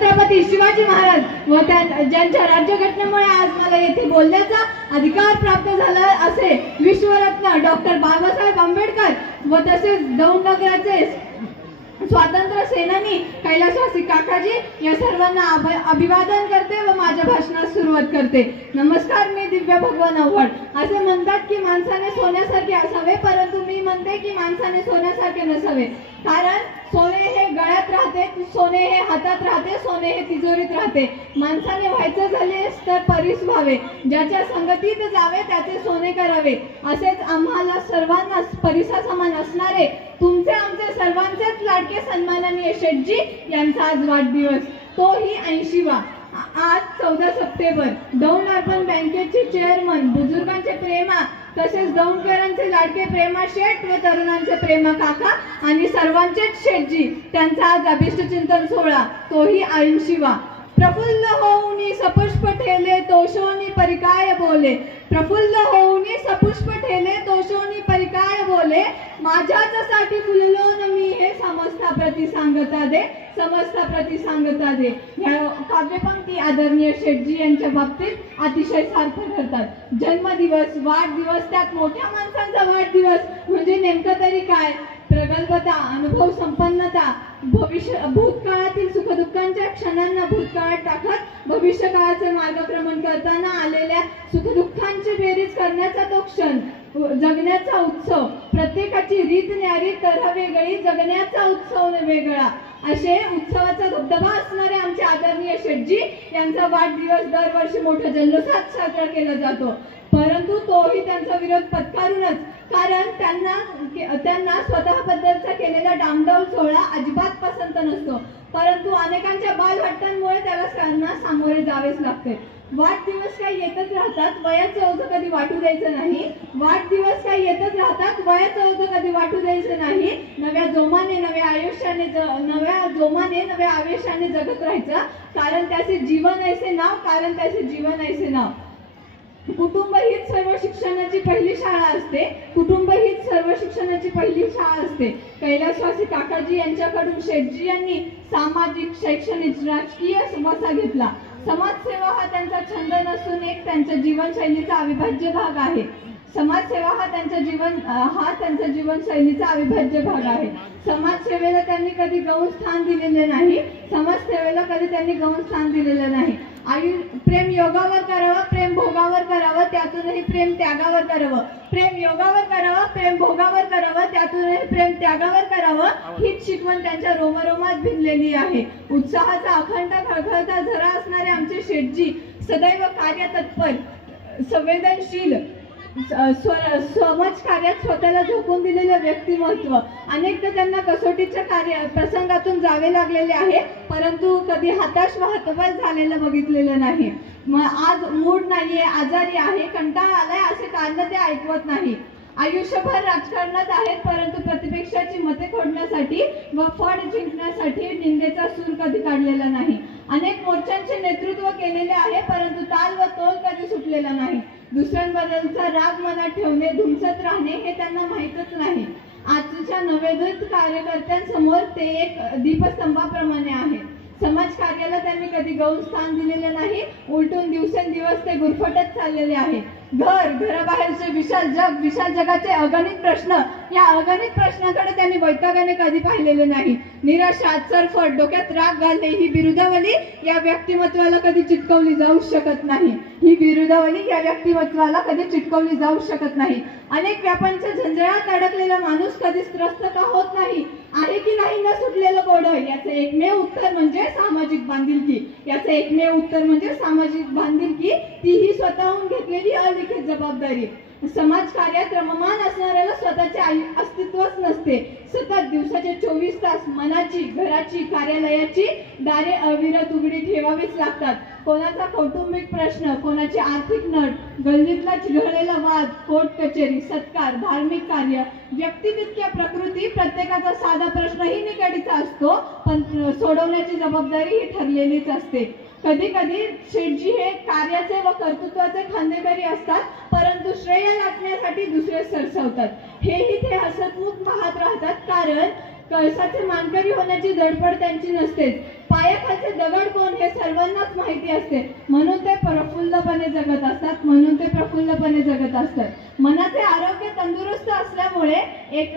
छत्रपती शिवाजी महाराज व ज्यांच्या राज्यघटनेमुळे आज मला येथे बोलण्याचा अधिकार प्राप्त झाला असे विश्वरत्न डॉक्टर बाबासाहेब आंबेडकर व तसेच दौंड नगराचे स्वातंत्र्य सेनानी कैलासवासी काकाजी या सर्वांना अभिवादन करते व माझ्या भाषणास सुरुवात करते. नमस्कार, मी दिव्या भगवान आव्हाड. असे म्हणतात की माणसाने सोन्यासारखे असावे, परंतु मी म्हणते की माणसाने सोन्यासारखे नसावे. कारण सोने हे गळ्यात राहते, सोने हे हातात राहते, सोने हे तिजोरीत राहते. माणसाने व्हायचं झाले तर परीस व्हावे, ज्याच्या संगतीत जावे त्याचे सोने करावे. असेच आम्हाला सर्वांना परिसा समान असणारे तुमचे आमचे सर्वांचेच लाडके सन्माननीय शेठजी यांचा आज वाढदिवस, तोही 80वा. आज 14 सप्टेंबर. दौंड अर्बन बँकेचे चेअरमन, बुजुर्गांचे प्रेमा तसेच दौंडकरांचे लाडके प्रेमा शेठ व तरुणांचे प्रेमा काका आणि सर्वांचेच शेठजी त्यांचा आज अभिष्ट चिंतन सोहळा, तोही 80वा. प्रफुल्ल होऊनी सपुष्प ठेले तोषोनी परिकाय बोले, प्रफुल्ल होऊनी सपुष्प ठेले तोषोनी परिकाय बोले, माझ्याच साठी फुललो न मी हे समस्ता प्रति सांगता दे, समस्ता प्रति सांगता दे. ह्या काव्यपंक्ती आदरणीय शेठजी यांच्या बाबतीत अतिशय सार्थक ठरतात. जन्मदिवस, वाढदिवस, त्यात मोठ्या माणसांचा वाढदिवस म्हणजे नेमकं तरी काय? प्रगल्भता, अनुभव संपन्नता, भूतकाळातील सुखदुःखांच्या क्षणांना भूतकाळात टाकत भविष्य काळाचे मार्गक्रमण करताना आलेल्या सुखदुःखांची बेरीज करण्याचा तो क्षण, जगण्याचा उत्सव. प्रत्येकाची रीत न्यारी तरह वेगळी, जगण्याचा उत्सव वेगळा. असे उत्सवाचा धबधबा असणारे आमचे आदरणीय शेठजी यांचा वाढदिवस दरवर्षी मोठ्या जल्लोषात साजरा केला जातो. परंतु तोही त्यांचा विरोध पत्करूनच, कारण त्यांना स्वतःबद्दलचा केलेला डामडौल सोहळा अजिबात पसंत नसतो. परंतु अनेकांच्या बालहट्टांमुळे त्यांना सामोरे जावेच लागते. वाढदिवस काही येतच राहतात, वयाचं ओझं कधी वाटू द्यायचं नाही. वाढदिवस काही येतच राहतात, वयाचं ओझं कधी वाटू द्यायचं नाही. नव्या जोमाने नव्या आवेशाने जगत राहायचं, कारण त्याचे जीवन ऐसे नाव, कारण त्याचे जीवन ऐसे नाव. कुटुंब हीच सर्व शिक्षणाची पहिली शाळा असते, कुटुंब हीच सर्व शिक्षणाची पहिली शाळा असते. कैलासवासी काकाजी यांच्याकडून शेठजी यांनी सामाजिक, शैक्षणिक, राजकीय वसा घेतला. समाजसेवा हा त्यांचा छंद नसून एक त्यांच्या जीवनशैलीचा अविभाज्य भाग आहे. समाजसेवा हा त्यांच्या जीवनशैलीचा अविभाज्य भाग आहे. समाजसेवेला त्यांनी कधी गौण स्थान दिलेले नाही, समाजसेवेला कधी त्यांनी गौण स्थान दिलेलं नाही. प्रेम योगावर करावं, प्रेम भोगावर करावं, त्यातूनही प्रेम त्यागावर करावं. प्रेम योगावर करावं, प्रेम भोगावर करावं, त्यातूनही प्रेम त्यागावर करावं, हीच शिकवण त्यांच्या रोमरोमात भिनलेली आहे. उत्साहाचा अखंड खळखळता झरा असणारे आमचे शेठजी सदैव कार्यतत्पर, संवेदनशील, समाज कार्यात स्वतःला झोकून दिलेले व्यक्तिमत्व. अनेकदा त्यांना कसोटीच्या प्रसंगातून जावे लागलेले आहे, परंतु कधी हताश व हतबल झालेलं बघितलेलं नाही. आज मूड नाहीये, आजारी आहे, कंटाळा आलाय असे कारण ते ऐकवत नाही. आयुष्यभर राजकारणात आहेत, परंतु प्रतिपक्षाची मते खोडण्यासाठी व फड जिंकण्यासाठी निंदेचा सूर कधी काढलेला नाही. अनेक मोर्चांचे नेतृत्व केलेले आहे, परंतु ताल व तोल कधी सुटलेला नाही. दुसऱ्यांबद्दलचा राग मनात ठेवणे, धुमसत राहणे हे त्यांना माहीतच नाही. आजच्या नवोदित कार्यकर्त्यांसमोर ते एक दीपस्तंभाप्रमाणे आहे. समाज कार्याला त्यांनी कधी गौण स्थान दिलेलं नाही, उलटून दिवसेंदिवस ते गुरफटत चाललेले आहे. घराबाहेरचे विशाल जग, विशाल जगाचे अगणित प्रश्न, या अगणित प्रश्नाकडे त्यांनी वैतागाने कधी पाहिलेले नाही. निराशा, चरफट, डोक्यात राग घालणे ही बिरुदावली या व्यक्तिमत्वाला कधी चिटकवली जाऊ शकत नाही. ही बिरुदावली या व्यक्तिमत्वाला कधी चिटकवली जाऊ शकत नाही. अनेक व्यापांच्या झंझाळात अडकलेला माणूस कधीच त्रस्त का होत नाही. आहे की नाही न सुटलेलं कोडं, याचे एकमेव उत्तर म्हणजे सामाजिक बांधिलकी. याचे एकमेव उत्तर म्हणजे सामाजिक बांधिलकी, तीही स्वतःहून घेतलेली अलिखित जबाबदारी. समाज कार्यात रममान असणाऱ्याला स्वतःचे अस्तित्वच नसते. सतत दिवसाचे 24 तास मनाची, घराची, कार्यालयाची दारे अविरत उघडी ठेवावीच लागतात. कोणाचा कौटुंबिक प्रश्न, कोणाची आर्थिक नट, गल्लीतला चिघळलेला वाद, कोर्ट कचेरी, सत्कार, धार्मिक कार्य, व्यक्तिनित्य प्रकृती, प्रत्येकाचा साधा प्रश्नही निकडीचा असतो, पण सोडवण्याची जबाबदारी ही ठरलेलीच असते. कधी कधी शेठजी हे कार्याचे व कर्तृत्वाचे खांदेकरी असतात, परंतु श्रेय लाटण्यासाठी दुसरे सरसावतात. हेही ते हसतमुख पाहत राहतात, कारण कळसाचे मानकरी होण्याची धडपड त्यांची नसतेच. पायाखालचे दगड सर्वांनाच माहिती असते, म्हणून ते प्रफुल्लपणे जगत असतात, म्हणून ते प्रफुल्लपणे जगत असतात. मनाचे आरोग्य तंदुरुस्त असल्यामुळे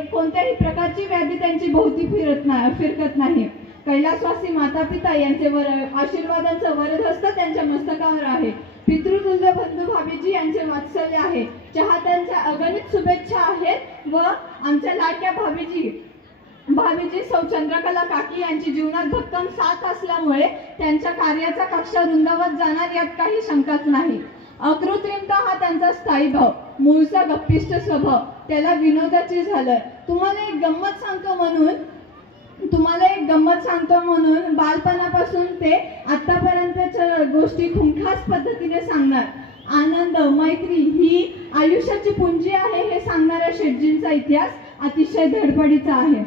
कोणत्याही प्रकारची व्याधी त्यांची भोवती फिरकत नाही. कैलासवासी माता पिता यांचे आशीर्वादांचं वरदहस्त त्यांच्या मस्तकावर आहे. पितृतुल्य बंधू भाभीजी यांचे वात्सल्य आहे. चाहत्यांच्या अगणित शुभेच्छा आहेत व आमच्या लाडक्या भाभीजी सौ चंद्रकला काकी यांची जीवनात भक्कम साथ असल्यामुळे त्यांच्या कार्याचा कक्षा रुंदावत जाणार यात काही शंकाच नाही. अकृत्रिमता हा त्यांचा स्थायी भाव, मूळचा गप्पिष्ट स्वभाव त्याला विनोदाची झालं. तुम्हाला एक गंमत सांगतो म्हणून बालपणापासून ते आतापर्यंतच्या गोष्टी खुमखास पद्धतीने सांगणार. आनंद मैत्री ही आयुष्याची पुंजी आहे हे सांगणाऱ्या शेटजींचा इतिहास अतिशय धडपडीचा आहे.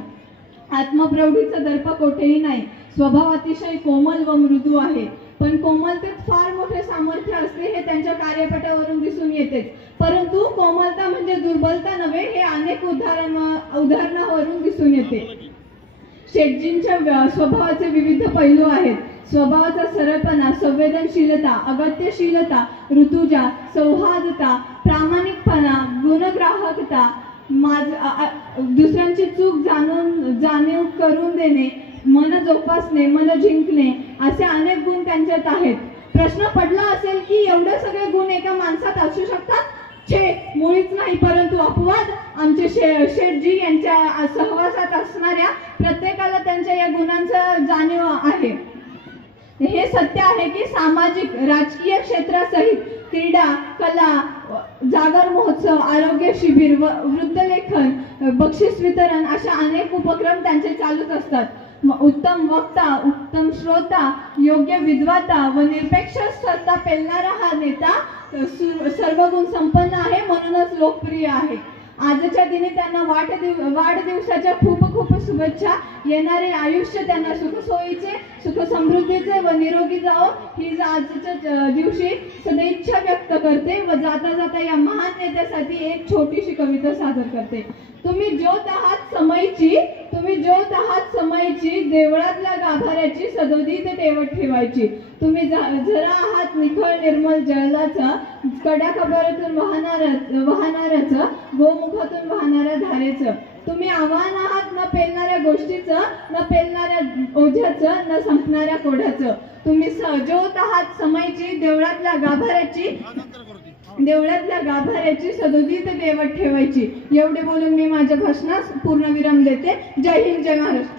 आत्मप्रौढीचं दर्प कोठेही नाही. स्वभाव अतिशय कोमल व मृदू आहे, पण कोमलतेत फार मोठे सामर्थ्य असते हे त्यांच्या कार्यपटावरून दिसून येतेच. परंतु कोमलता म्हणजे दुर्बलता नव्हे हे अनेक उदाहरणावरून दिसून येते. शेटजींच्या स्वभावाचे विविध पैलू आहेत. स्वभावाचा सरळपणा, संवेदनशीलता, अगत्यशीलता, ऋतुजा, सौहार्दता, प्रामाणिकपणा, गुणग्राहकता, दुसऱ्यांची चूक जाणीव करून देणे, मन जोपासणे, मन जिंकणे असे अनेक गुण त्यांच्यात आहेत. प्रश्न पडला असेल की एवढे सगळे गुण एका माणसात असू शकतात? मुळीच नाही. परंतु अपवाद आमचे शेठजी यांच्या सहवासात असणाऱ्या प्रत्येकाला त्यांच्या या गुणांचं जाणीव आहे. हे सत्य आहे की सामाजिक राजकीय क्षेत्रासहित क्रीडा, कला, जागर महोत्सव, आरोग्य शिबिर, वृद्धलेखन, बक्षीस वितरण अशा अनेक उपक्रम त्यांचे चालूच असतात. उत्तम वक्ता, उत्तम श्रोता, योग्य विद्वता व निरपेक्ष सत्ता पेलणारा हा नेता सर्व गुण संपन्न आहे, म्हणूनच लोकप्रिय आहे. आजच्या दिनी त्यांना वाढदिवसाच्या खूप शुभेच्छा. येणारे आयुष्य त्यांना सुखसोयीचे, सुख समृद्धीचे व निरोगी जावो ही आजच्या दिवशी सदिच्छा व्यक्त करते व जाता जाता या महान नेत्यासाठी एक छोटीशी कविता सादर करते. तुम्ही ज्योत आहात समयची, देवळातल्या गाभाऱ्याची सदोदित तेवत ठेवायची. तुम्ही झरा आहात निखळ निर्मल जलाचा, कड्या कपारातून वाहणाऱ्याचं, गोमुखातून वाहणाऱ्या धारेचं. तुम्ही आव्हान आहात न पेलणाऱ्या गोष्टीचं, न पेलणाऱ्या ओझ्याचं, न संपणाऱ्या कोढ्याचं. तुम्ही ज्योत आहात समयची, देवळातल्या गाभाऱ्याची सदोदित तेवत ठेवायची. एवढे बोलून मी माझ्या भाषणास पूर्णविराम देते. जय हिंद, जय महाराष्ट्र.